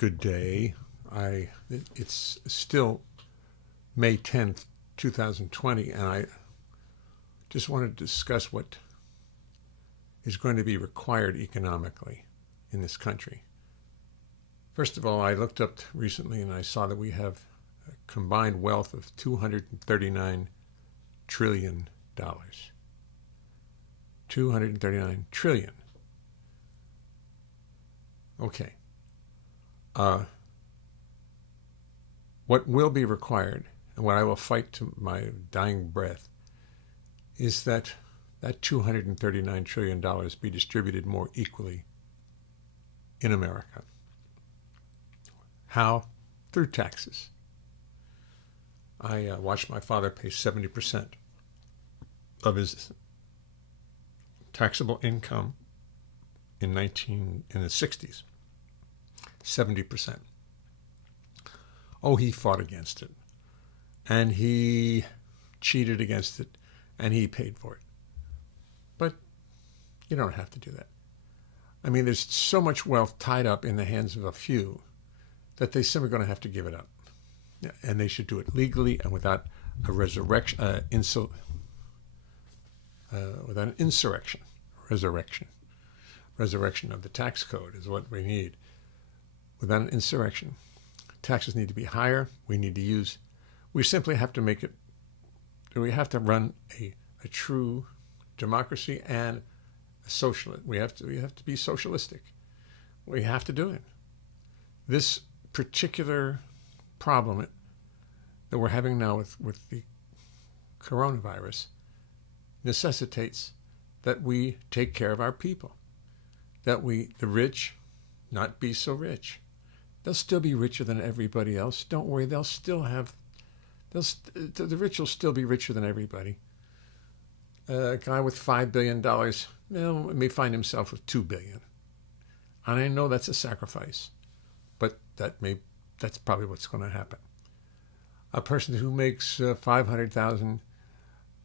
Good day. It's still May 10th, 2020, and I just wanted to discuss what is going to be required economically in this country. First of all, I looked up recently and I saw that we have a combined wealth of $239 trillion. 239 trillion. Okay. What will be required, and what I will fight to my dying breath, is that $239 trillion be distributed more equally in America. How? Through taxes. I watched my father pay 70% of his taxable income in the 60s. 70%. Oh, he fought against it. And he cheated against it. And he paid for it. But you don't have to do that. I mean, there's so much wealth tied up in the hands of a few that they're simply going to have to give it up. And they should do it legally and without a resurrection, without an insurrection. Resurrection of the tax code is what we need. Without an insurrection. Taxes need to be higher. We simply have to make it, we have to run a true democracy and a socialist. We have to be socialistic. We have to do it. This particular problem that we're having now with the coronavirus necessitates that we take care of our people. That the rich, not be so rich. They'll still be richer than everybody else. Don't worry, the rich will still be richer than everybody. A guy with $5 billion may find himself with $2 billion. And I know that's a sacrifice, but that's probably what's going to happen. A person who makes $500,000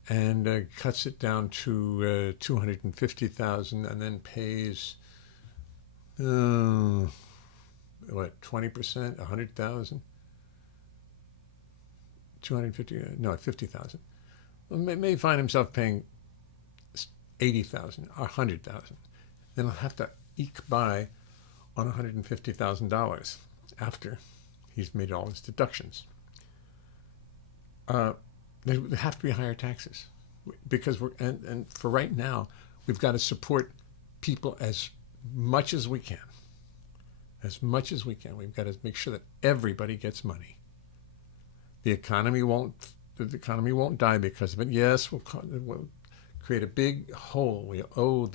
and cuts it down to $250,000 and then pays 20%, 100,000, 50,000. Well, may find himself paying 80,000 or 100,000. Then he'll have to eke by on $150,000 after he's made all his deductions. There have to be higher taxes because and for right now we've got to support people as much as we can. As much as we can. We've got to make sure that everybody gets money. The economy won't die because of it. Yes, we'll create a big hole. We owe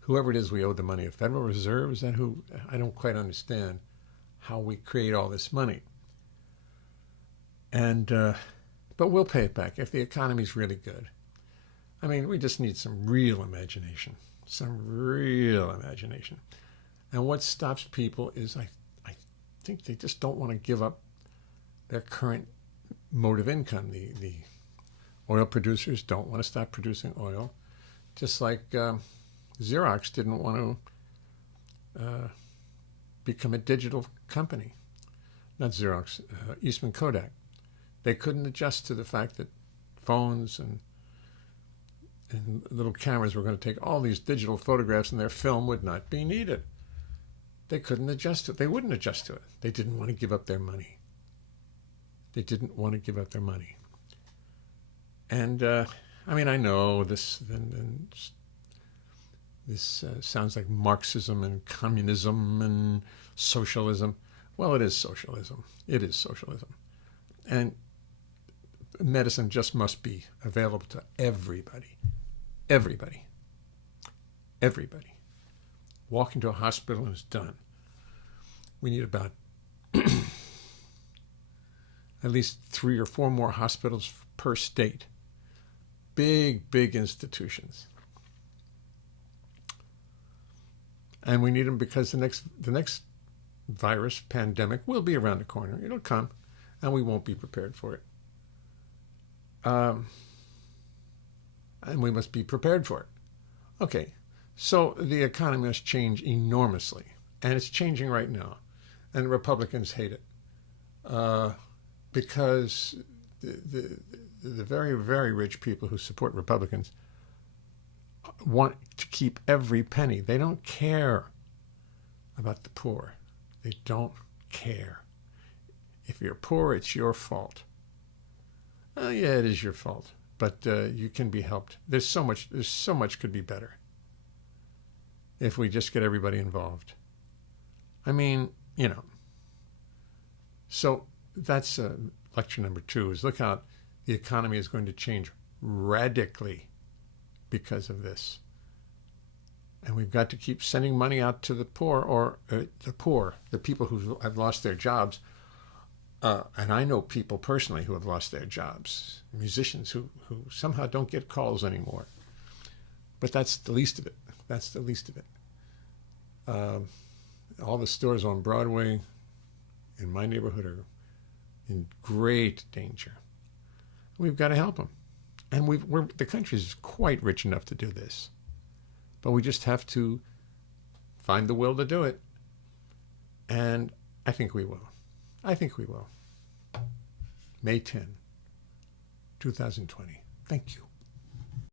whoever it is we owe the money. A Federal Reserve, is that who? I don't quite understand how we create all this money. And but we'll pay it back if the economy's really good. I mean, we just need some real imagination. And what stops people is I think they just don't want to give up their current mode of income. The oil producers don't want to stop producing oil, just like Xerox didn't want to become a digital company. Not Xerox, Eastman Kodak. They couldn't adjust to the fact that phones and little cameras were going to take all these digital photographs and their film would not be needed. They couldn't adjust to it. They wouldn't adjust to it. They didn't want to give up their money. And I mean, I know this sounds like Marxism and communism and socialism. Well, it is socialism. And medicine just must be available to everybody. Walk into a hospital and it's done. We need about at least 3 or 4 more hospitals per state. Big institutions. And we need them because the next virus pandemic will be around the corner. It'll come, and we won't be prepared for it. And we must be prepared for it. Okay, so the economy must change enormously, and it's changing right now. and Republicans hate it because the very, very rich people who support Republicans want to keep every penny. They don't care about the poor. They don't care. If you're poor, it's your fault. Oh, yeah, it is your fault, but you can be helped. There's so much could be better if we just get everybody involved. I mean, So that's lecture number 2, is look how the economy is going to change radically because of this. And we've got to keep sending money out to the poor, or the people who have lost their jobs. And I know people personally who have lost their jobs, musicians who somehow don't get calls anymore. But that's the least of it. That's the least of it. All the stores on Broadway in my neighborhood are in great danger. We've got to help them. And the country is quite rich enough to do this. But we just have to find the will to do it. And I think we will. I think we will. May 10, 2020. Thank you.